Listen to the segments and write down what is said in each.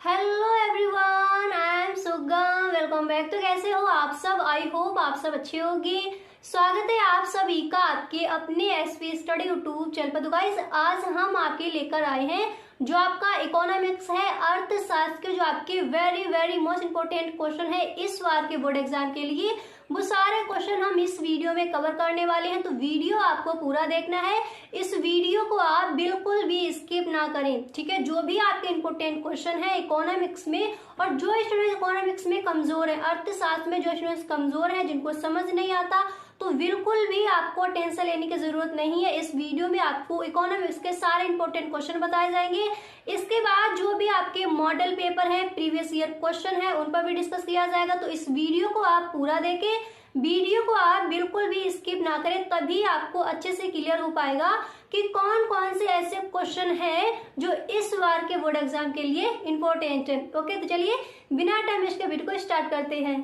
Hello everyone, I am सुगम। Welcome back. तो कैसे हो आप सब? आई होप आप सब अच्छे होंगे। स्वागत है आप सभी का आपके अपने एसपी स्टडी यूट्यूब चैनल पर। तो गाइस, आज हम आपके लेकर आए हैं जो आपका इकोनॉमिक्स है, अर्थशास्त्र के जो आपके very very most important question है इस बार के बोर्ड एग्जाम के लिए, वो सारे क्वेश्चन हम इस वीडियो में कवर करने वाले हैं। तो वीडियो आपको पूरा देखना है, इस वीडियो को आप बिल्कुल भी स्किप ना करें, ठीक है। जो भी आपके इंपोर्टेंट क्वेश्चन है इकोनॉमिक्स में, और जो स्टूडेंट इकोनॉमिक्स में कमजोर है, अर्थशास्त्र में जो स्टूडेंट्स कमजोर है, जिनको समझ नहीं आता, तो बिल्कुल भी आपको टेंशन लेने की जरूरत नहीं है। इस वीडियो में आपको इकोनॉमिक्स के सारे इंपॉर्टेंट क्वेश्चन बताए जाएंगे। इसके बाद जो भी आपके मॉडल पेपर है, प्रीवियस ईयर क्वेश्चन है, उन पर भी डिस्कस किया जाएगा। तो इस वीडियो को आप पूरा देखें, वीडियो को आप बिल्कुल भी स्किप ना करें, तभी आपको अच्छे से क्लियर हो पाएगा कि कौन कौन से ऐसे क्वेश्चन है जो इस बार के बोर्ड एग्जाम के लिए इंपॉर्टेंट है। ओके, तो चलिए बिना टाइम वेस्ट के वीडियो को स्टार्ट करते हैं।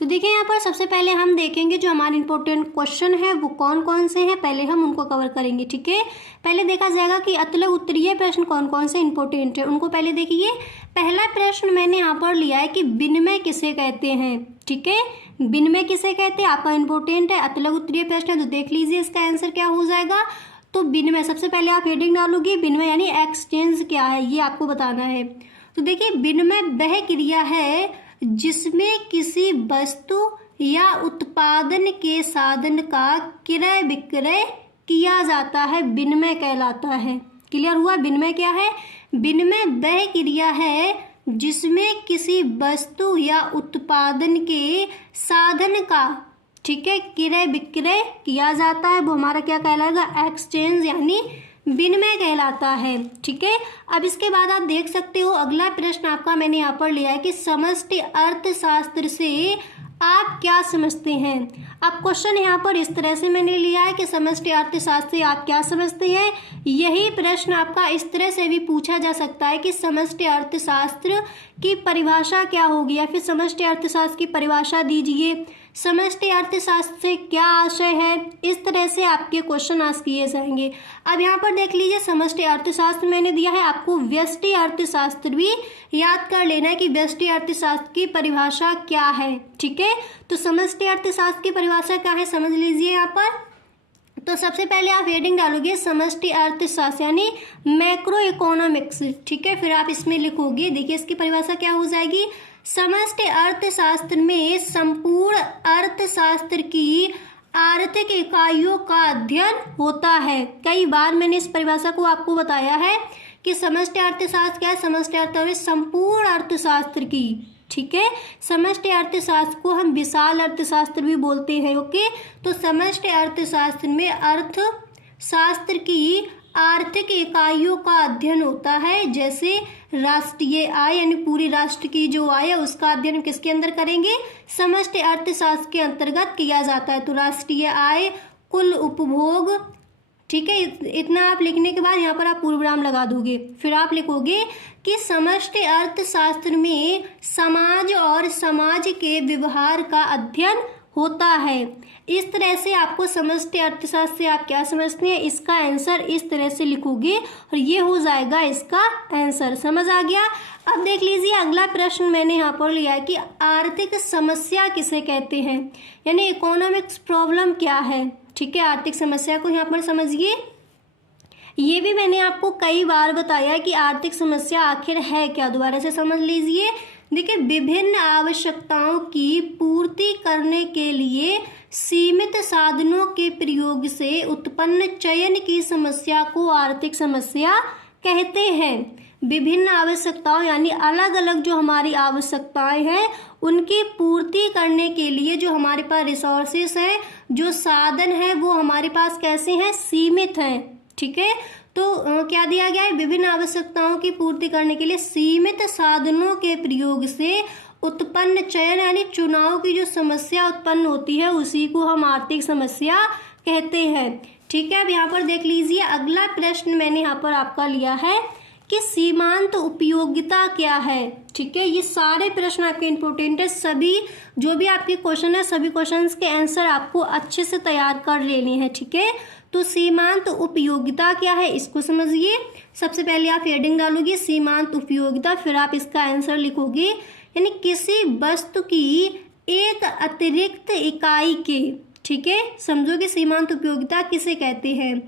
तो देखिए, यहाँ पर सबसे पहले हम देखेंगे जो हमारे इंपॉर्टेंट क्वेश्चन है वो कौन कौन से हैं, पहले हम उनको कवर करेंगे, ठीक है। पहले देखा जाएगा कि अतुल्य उत्तरीय प्रश्न कौन कौन से इंपॉर्टेंट है, उनको पहले देखिए। पहला प्रश्न मैंने यहाँ पर लिया है कि विनिमय किसे कहते हैं, ठीक है। विनिमय किसे कहते हैं आपका इंपॉर्टेंट है, अतुल्य उत्तरीय प्रश्न है। तो देख लीजिए इसका आंसर क्या हो जाएगा। तो विनिमय, सबसे पहले आप हेडिंग डालोगे, विनिमय यानी एक्सचेंज क्या है ये आपको बताना है। तो देखिए, विनिमय वह क्रिया है जिसमें किसी वस्तु या उत्पादन के साधन का क्रय विक्रय किया जाता है, विनिमय कहलाता है। क्लियर हुआ? विनिमय क्या है? विनिमय वह क्रिया है जिसमें किसी वस्तु या उत्पादन के साधन का, ठीक है, क्रय विक्रय किया जाता है, वो हमारा क्या कहलाएगा? एक्सचेंज यानी विनिमय कहलाता है, ठीक है। अब इसके बाद आप देख सकते हो अगला प्रश्न आपका मैंने यहाँ पर लिया है कि समष्टि अर्थशास्त्र से आप क्या समझते हैं। अब क्वेश्चन यहाँ पर इस तरह से मैंने लिया है कि समष्टि अर्थशास्त्र से आप क्या समझते हैं। यही प्रश्न आपका इस तरह से भी पूछा जा सकता है कि समष्टि अर्थशास्त्र की परिभाषा क्या होगी, या फिर समष्टि अर्थशास्त्र की परिभाषा दीजिए, समष्टि अर्थशास्त्र से क्या आशय है। इस तरह से आपके क्वेश्चन आस्क किए जाएंगे। अब यहाँ पर देख लीजिए, समष्टि अर्थशास्त्र मैंने दिया है, आपको व्यष्टि अर्थशास्त्र भी याद कर लेना है कि व्यष्टि अर्थशास्त्र की परिभाषा क्या है, ठीक है। तो समष्टि अर्थशास्त्र की परिभाषा क्या है समझ लीजिए यहाँ पर। तो सबसे पहले आप हेडिंग डालोगे समष्टि अर्थशास्त्र यानी मैक्रो इकोनॉमिक्स, ठीक है। फिर आप इसमें लिखोगे, देखिए इसकी परिभाषा क्या हो जाएगी। समष्टि अर्थशास्त्र में संपूर्ण अर्थशास्त्र की आर्थिक इकाइयों का अध्ययन होता है। कई बार मैंने इस परिभाषा को आपको बताया है कि समष्टि अर्थशास्त्र क्या है। समष्टि अर्थशास्त्र संपूर्ण अर्थशास्त्र की, ठीक है। समष्टि अर्थशास्त्र को हम विशाल अर्थशास्त्र भी बोलते हैं, ओके। तो समष्टि अर्थशास्त्र में अर्थशास्त्र की आर्थिक इकाइयों का अध्ययन होता है, जैसे राष्ट्रीय आय यानी पूरी राष्ट्र की जो आय है उसका अध्ययन किसके अंदर करेंगे? समष्टि अर्थशास्त्र के अंतर्गत किया जाता है। तो राष्ट्रीय आय, कुल उपभोग, ठीक है। इतना आप लिखने के बाद यहाँ पर आप पूर्वविराम लगा दोगे। फिर आप लिखोगे कि समष्टि अर्थशास्त्र में समाज और समाज के व्यवहार का अध्ययन होता है। इस तरह से आपको समष्टि अर्थशास्त्र से आप क्या समझते हैं, इसका आंसर इस तरह से लिखोगे और ये हो जाएगा इसका आंसर। समझ आ गया? अब देख लीजिए अगला प्रश्न मैंने यहाँ पर लिया है कि आर्थिक समस्या किसे कहते हैं, यानी इकोनॉमिक्स प्रॉब्लम क्या है, ठीक है। आर्थिक समस्या को यहाँ पर समझिए। ये भी मैंने आपको कई बार बताया कि आर्थिक समस्या आखिर है क्या, दोबारा से समझ लीजिए। देखिए, विभिन्न आवश्यकताओं की पूर्ति करने के लिए सीमित साधनों के प्रयोग से उत्पन्न चयन की समस्या को आर्थिक समस्या कहते हैं। विभिन्न आवश्यकताओं यानी अलग अलग जो हमारी आवश्यकताएं हैं उनकी पूर्ति करने के लिए जो हमारे पास रिसोर्सेस हैं, जो साधन है, वो हमारे पास कैसे हैं? सीमित हैं, ठीक है। तो क्या दिया गया है? विभिन्न आवश्यकताओं की पूर्ति करने के लिए सीमित साधनों के प्रयोग से उत्पन्न चयन यानी चुनाव की जो समस्या उत्पन्न होती है उसी को हम आर्थिक समस्या कहते हैं, ठीक है। अब यहाँ पर देख लीजिए अगला प्रश्न मैंने यहाँ पर आपका लिया है कि सीमांत उपयोगिता क्या है। ठीक है, ये सारे प्रश्न आपके इंपॉर्टेंट है। सभी जो भी आपके क्वेश्चन है, सभी क्वेश्चंस के आंसर आपको अच्छे से तैयार कर लेने हैं। ठीक है, तो सीमांत उपयोगिता क्या है इसको समझिए। सबसे पहले आप हेडिंग डालोगे सीमांत उपयोगिता, फिर आप इसका आंसर लिखोगे। यानी किसी वस्तु की एक अतिरिक्त इकाई के, ठीक है, समझोगे सीमांत उपयोगिता किसे कहते हैं।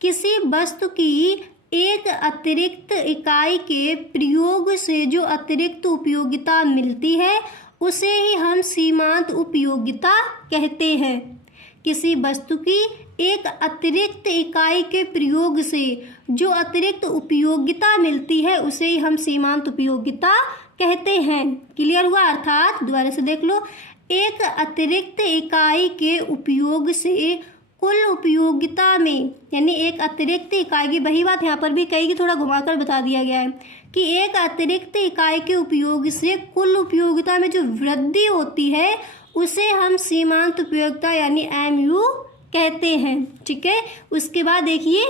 किसी वस्तु की एक अतिरिक्त इकाई के प्रयोग से जो अतिरिक्त उपयोगिता मिलती है उसे ही हम सीमांत उपयोगिता कहते हैं। किसी वस्तु की एक अतिरिक्त इकाई के प्रयोग से जो अतिरिक्त उपयोगिता मिलती है उसे ही हम सीमांत उपयोगिता कहते हैं। क्लियर हुआ? अर्थात दोबारा से देख लो, एक अतिरिक्त इकाई के उपयोग से कुल उपयोगिता में, यानी एक अतिरिक्त इकाई की, वही बात यहाँ पर भी कहेगी, थोड़ा घुमाकर बता दिया गया है कि एक अतिरिक्त इकाई के उपयोग से कुल उपयोगिता में जो वृद्धि होती है उसे हम सीमांत उपयोगिता यानी MU कहते हैं। ठीक है, उसके बाद देखिए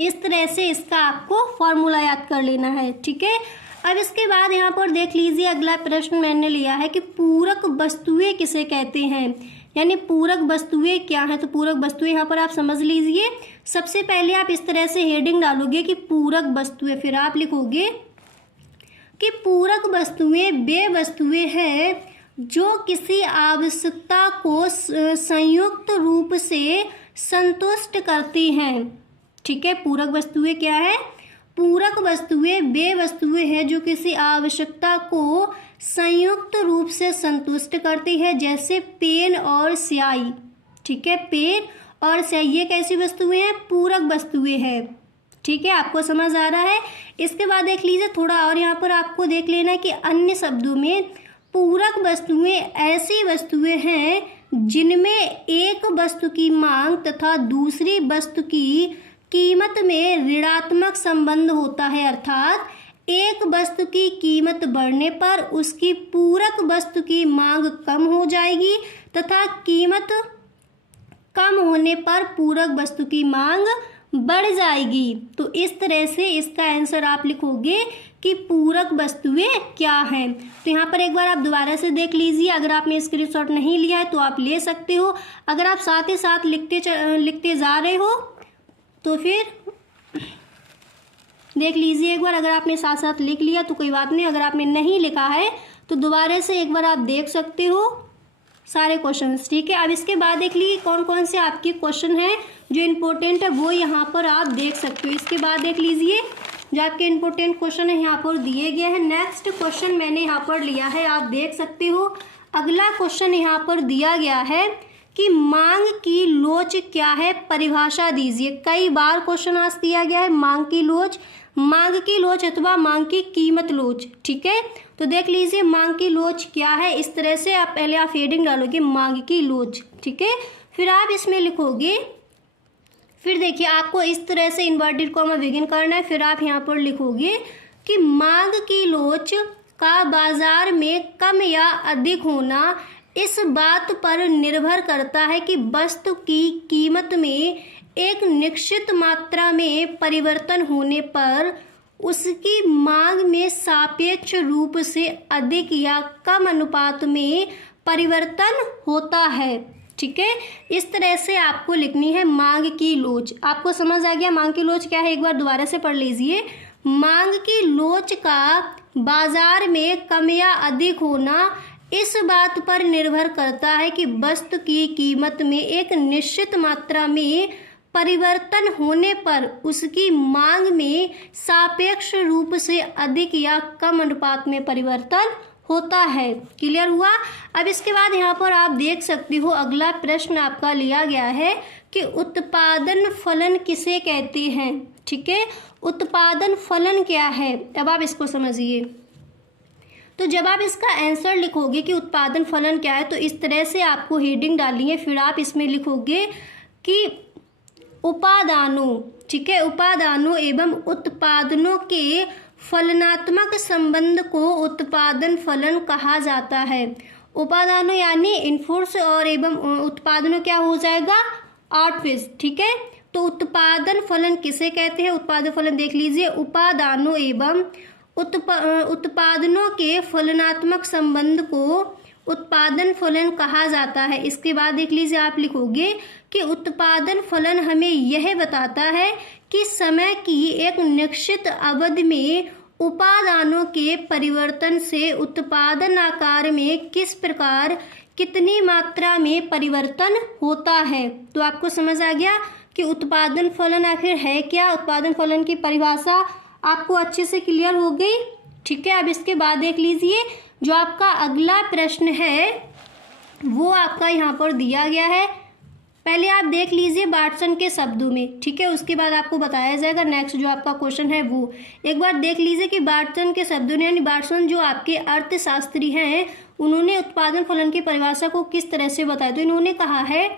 इस तरह से इसका आपको फॉर्मूला याद कर लेना है। ठीक है, अब इसके बाद यहाँ पर देख लीजिए अगला प्रश्न मैंने लिया है कि पूरक वस्तुएं किसे कहते हैं, यानी पूरक वस्तुएं क्या हैं। तो पूरक वस्तुएं यहाँ पर आप समझ लीजिए। सबसे पहले आप इस तरह से हेडिंग डालोगे कि पूरक वस्तुएं, फिर आप लिखोगे कि पूरक वस्तुएं वे वस्तुएं हैं जो किसी आवश्यकता को संयुक्त रूप से संतुष्ट करती हैं। ठीक है, पूरक वस्तुएं क्या है? पूरक वस्तुएं वे वस्तुएं हैं जो किसी आवश्यकता को संयुक्त रूप से संतुष्ट करती है, जैसे पेन और स्याही। ठीक है, पेन और स्याही ये कैसी वस्तुएं हैं? पूरक वस्तुएं हैं। ठीक है, आपको समझ आ रहा है। इसके बाद देख लीजिए थोड़ा और यहाँ पर आपको देख लेना है कि अन्य शब्दों में पूरक वस्तुएं ऐसी वस्तुएं हैं जिनमें एक वस्तु की मांग तथा दूसरी वस्तु की कीमत में ऋणात्मक संबंध होता है। अर्थात एक वस्तु की कीमत बढ़ने पर उसकी पूरक वस्तु की मांग कम हो जाएगी तथा कीमत कम होने पर पूरक वस्तु की मांग बढ़ जाएगी। तो इस तरह से इसका आंसर आप लिखोगे कि पूरक वस्तुएं क्या हैं। तो यहाँ पर एक बार आप दोबारा से देख लीजिए, अगर आपने स्क्रीनशॉट नहीं लिया है तो आप ले सकते हो। अगर आप साथ ही साथ लिखते जा रहे हो तो फिर देख लीजिए एक बार। अगर आपने साथ साथ लिख लिया तो कोई बात नहीं, अगर आपने नहीं लिखा है तो दोबारा से एक बार आप देख सकते हो सारे क्वेश्चंस। ठीक है, अब इसके बाद देख लीजिए कौन कौन से आपके क्वेश्चन हैं जो इम्पोर्टेंट है वो यहाँ पर आप देख सकते हो। इसके बाद देख लीजिए जो आपके इम्पोर्टेंट क्वेश्चन है यहाँ पर दिए गए हैं। नेक्स्ट क्वेश्चन मैंने यहाँ पर लिया है, आप देख सकते हो। अगला क्वेश्चन यहाँ पर दिया गया है कि मांग की लोच क्या है, परिभाषा दीजिए। कई बार क्वेश्चन आज दिया गया है मांग की लोच अथवा मांग की कीमत लोच। ठीक है, तो देख लीजिए मांग की लोच क्या है। इस तरह से आप पहले आप हेडिंग डालोगे मांग की लोच। ठीक है, फिर आप इसमें लिखोगे, फिर देखिए आपको इस तरह से इन्वर्टेड कॉमा बिगिन करना है। फिर आप यहाँ पर लिखोगे कि मांग की लोच का बाजार में कम या अधिक होना इस बात पर निर्भर करता है कि वस्तु की कीमत में एक निश्चित मात्रा में परिवर्तन होने पर उसकी मांग में सापेक्ष रूप से अधिक या कम अनुपात में परिवर्तन होता है। ठीक है, इस तरह से आपको लिखनी है मांग की लोच। आपको समझ आ गया मांग की लोच क्या है? एक बार दोबारा से पढ़ लीजिए। मांग की लोच का बाजार में कम या अधिक होना इस बात पर निर्भर करता है कि वस्तु की कीमत में एक निश्चित मात्रा में परिवर्तन होने पर उसकी मांग में सापेक्ष रूप से अधिक या कम अनुपात में परिवर्तन होता है। क्लियर हुआ? अब इसके बाद यहाँ पर आप देख सकते हो अगला प्रश्न आपका लिया गया है कि उत्पादन फलन किसे कहते हैं। ठीक है, उत्पादन फलन क्या है, अब आप इसको समझिए। तो जब आप इसका आंसर लिखोगे कि उत्पादन फलन क्या है, तो इस तरह से आपको हेडिंग डालनी है। फिर आप इसमें लिखोगे कि उपादानों, ठीक है, उपादानों एवं उत्पादनों के फलनात्मक संबंध को उत्पादन फलन कहा जाता है। उपादानों यानी इनपुट्स और एवं उत्पादनों क्या हो जाएगा? आउटपुट्स। ठीक है, तो उत्पादन फलन किसे कहते हैं? उत्पादन फलन देख लीजिए, उपादानों एवं उत्पादनों के फलनात्मक संबंध को उत्पादन फलन कहा जाता है। इसके बाद देख लीजिए, आप लिखोगे कि उत्पादन फलन हमें यह बताता है कि समय की एक निश्चित अवधि में उपादानों के परिवर्तन से उत्पादन आकार में किस प्रकार कितनी मात्रा में परिवर्तन होता है। तो आपको समझ आ गया कि उत्पादन फलन आखिर है क्या। उत्पादन फलन की परिभाषा आपको अच्छे से क्लियर हो गई, ठीक है। अब इसके बाद देख लीजिए, जो आपका अगला प्रश्न है वो आपका यहाँ पर दिया गया है। पहले आप देख लीजिए वाटसन के शब्दों में, ठीक है, उसके बाद आपको बताया जाएगा नेक्स्ट जो आपका क्वेश्चन है वो। एक बार देख लीजिए कि वाटसन के शब्दों ने, यानी वाटसन जो आपके अर्थशास्त्री हैं, उन्होंने उत्पादन फलन की परिभाषा को किस तरह से बताया। तो इन्होंने कहा है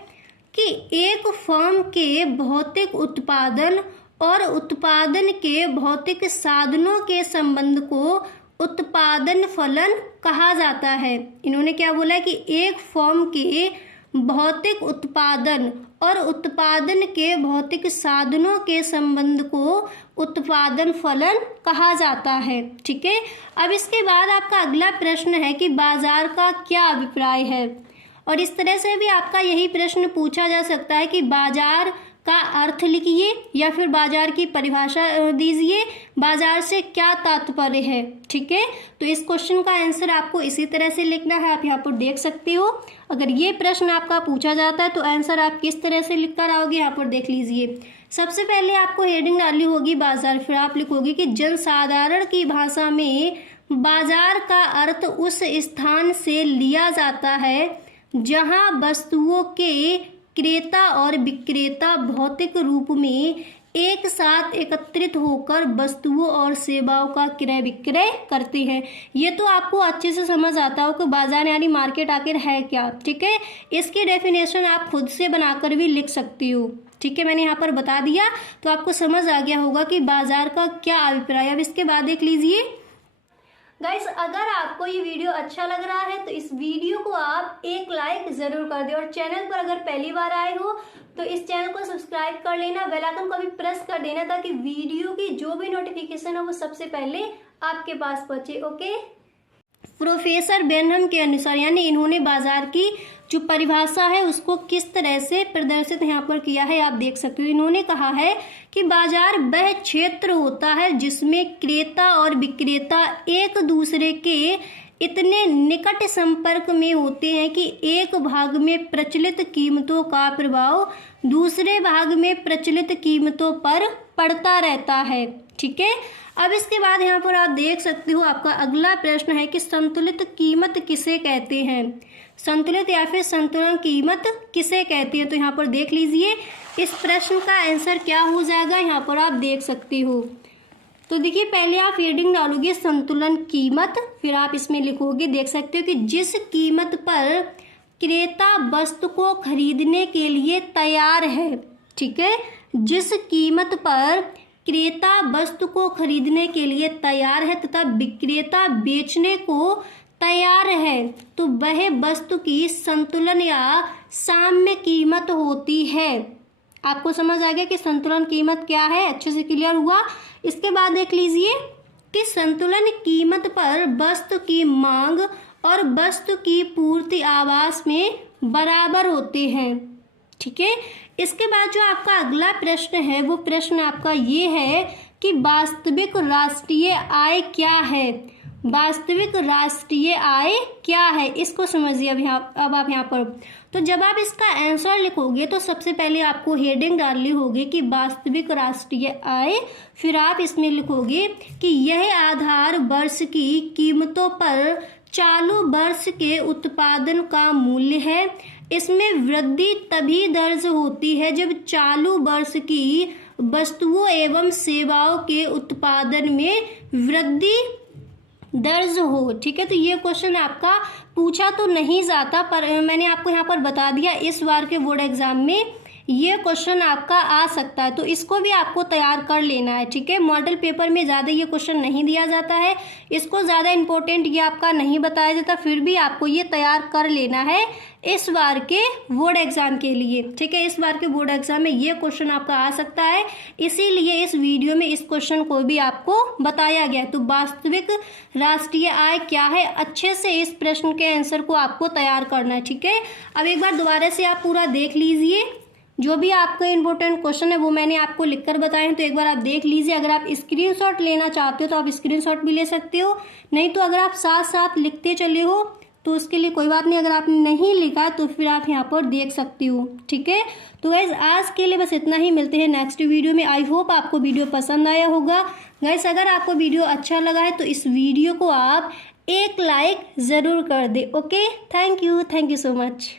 कि एक फर्म के भौतिक उत्पादन और उत्पादन के भौतिक साधनों के संबंध को उत्पादन फलन कहा जाता है। इन्होंने क्या बोला है कि एक फर्म के भौतिक उत्पादन और उत्पादन के भौतिक साधनों के संबंध को उत्पादन फलन कहा जाता है, ठीक है। अब इसके बाद आपका अगला प्रश्न है कि बाजार का क्या अभिप्राय है, और इस तरह से भी आपका यही प्रश्न पूछा जा सकता है कि बाजार का अर्थ लिखिए या फिर बाजार की परिभाषा दीजिए, बाजार से क्या तात्पर्य है, ठीक है। तो इस क्वेश्चन का आंसर आपको इसी तरह से लिखना है, आप यहाँ पर देख सकते हो। अगर ये प्रश्न आपका पूछा जाता है तो आंसर आप किस तरह से लिख कर आओगे, यहाँ पर देख लीजिए। सबसे पहले आपको हेडिंग डालनी होगी बाजार, फिर आप लिखोगे कि जनसाधारण की भाषा में बाजार का अर्थ उस स्थान से लिया जाता है जहाँ वस्तुओं के क्रेता और विक्रेता भौतिक रूप में एक साथ एकत्रित होकर वस्तुओं और सेवाओं का क्रय विक्रय करते हैं। ये तो आपको अच्छे से समझ आता हो कि बाजार यानी मार्केट आखिर है क्या, ठीक है। इसकी डेफिनेशन आप खुद से बनाकर भी लिख सकती हो, ठीक है। मैंने यहाँ पर बता दिया तो आपको समझ आ गया होगा कि बाजार का क्या अभिप्राय है। अब इसके बाद देख लीजिए गाइस, अगर आपको ये वीडियो अच्छा लग रहा है तो इस वीडियो को आप एक लाइक जरूर कर दें, और चैनल पर अगर पहली बार आए हो तो इस चैनल को सब्सक्राइब कर लेना, बेल आइकन को भी प्रेस कर देना ताकि वीडियो की जो भी नोटिफिकेशन है वो सबसे पहले आपके पास पहुंचे, ओके। प्रोफेसर बेनहम के अनुसार, यानी इन्होंने बाजार की जो परिभाषा है उसको किस तरह से प्रदर्शित यहाँ पर किया है आप देख सकते हो। इन्होंने कहा है कि बाजार वह क्षेत्र होता है जिसमें क्रेता और विक्रेता एक दूसरे के इतने निकट संपर्क में होते हैं कि एक भाग में प्रचलित कीमतों का प्रभाव दूसरे भाग में प्रचलित कीमतों पर पड़ता रहता है, ठीक है। अब इसके बाद यहाँ पर आप देख सकते हो आपका अगला प्रश्न है कि संतुलित कीमत किसे कहते हैं। संतुलित या फिर संतुलन कीमत किसे कहते हैं। तो यहाँ पर देख लीजिए इस प्रश्न का आंसर क्या हो जाएगा, यहाँ पर आप देख सकते हो। तो देखिए पहले आप हेडिंग डालोगे संतुलन कीमत, फिर आप इसमें लिखोगे, देख सकते हो कि जिस कीमत पर क्रेता वस्तु को खरीदने के लिए तैयार है, ठीक है। जिस कीमत पर क्रेता वस्तु को खरीदने के लिए तैयार है तथा विक्रेता बेचने को तैयार है तो वह वस्तु की संतुलन या साम्य कीमत होती है। आपको समझ आ गया कि संतुलन कीमत क्या है, अच्छे से क्लियर हुआ। इसके बाद देख लीजिए कि संतुलन कीमत पर वस्तु की मांग और वस्तु की पूर्ति आवास में बराबर होते हैं, ठीक है। इसके बाद जो आपका अगला प्रश्न है वो प्रश्न आपका ये है कि वास्तविक राष्ट्रीय आय क्या है। वास्तविक राष्ट्रीय आय क्या है, इसको समझिए। अब आप यहाँ पर तो जब आप इसका आंसर लिखोगे तो सबसे पहले आपको हेडिंग डालनी होगी कि वास्तविक राष्ट्रीय आय, फिर आप इसमें लिखोगे कि यह आधार वर्ष की कीमतों पर चालू वर्ष के उत्पादन का मूल्य है। इसमें वृद्धि तभी दर्ज होती है जब चालू वर्ष की वस्तुओं एवं सेवाओं के उत्पादन में वृद्धि दर्ज हो, ठीक है। तो ये क्वेश्चन आपका पूछा तो नहीं जाता, पर मैंने आपको यहाँ पर बता दिया इस बार के बोर्ड एग्जाम में ये क्वेश्चन आपका आ सकता है, तो इसको भी आपको तैयार कर लेना है। ठीक है, मॉडल पेपर में ज़्यादा ये क्वेश्चन नहीं दिया जाता है, इसको ज़्यादा इम्पोर्टेंट ये आपका नहीं बताया जाता, फिर भी आपको ये तैयार कर लेना है इस बार के बोर्ड एग्ज़ाम के लिए। ठीक है, इस बार के बोर्ड एग्ज़ाम में ये क्वेश्चन आपका आ सकता है, इसीलिए इस वीडियो में इस क्वेश्चन को भी आपको बताया गया है। तो वास्तविक राष्ट्रीय आय क्या है, अच्छे से इस प्रश्न के आंसर को आपको तैयार करना है। ठीक है, अब एक बार दोबारा से आप पूरा देख लीजिए, जो भी आपका इंपॉर्टेंट क्वेश्चन है वो मैंने आपको लिखकर बताए हैं, तो एक बार आप देख लीजिए। अगर आप स्क्रीनशॉट लेना चाहते हो तो आप स्क्रीनशॉट भी ले सकते हो, नहीं तो अगर आप साथ साथ लिखते चले हो तो उसके लिए कोई बात नहीं, अगर आपने नहीं लिखा तो फिर आप यहाँ पर देख सकती हो। ठीक है, तो गाइस आज के लिए बस इतना ही, मिलते हैं नेक्स्ट वीडियो में। आई होप आपको वीडियो पसंद आया होगा। गाइस अगर आपको वीडियो अच्छा लगा है तो इस वीडियो को आप एक लाइक ज़रूर कर दे। Okay, thank you so much.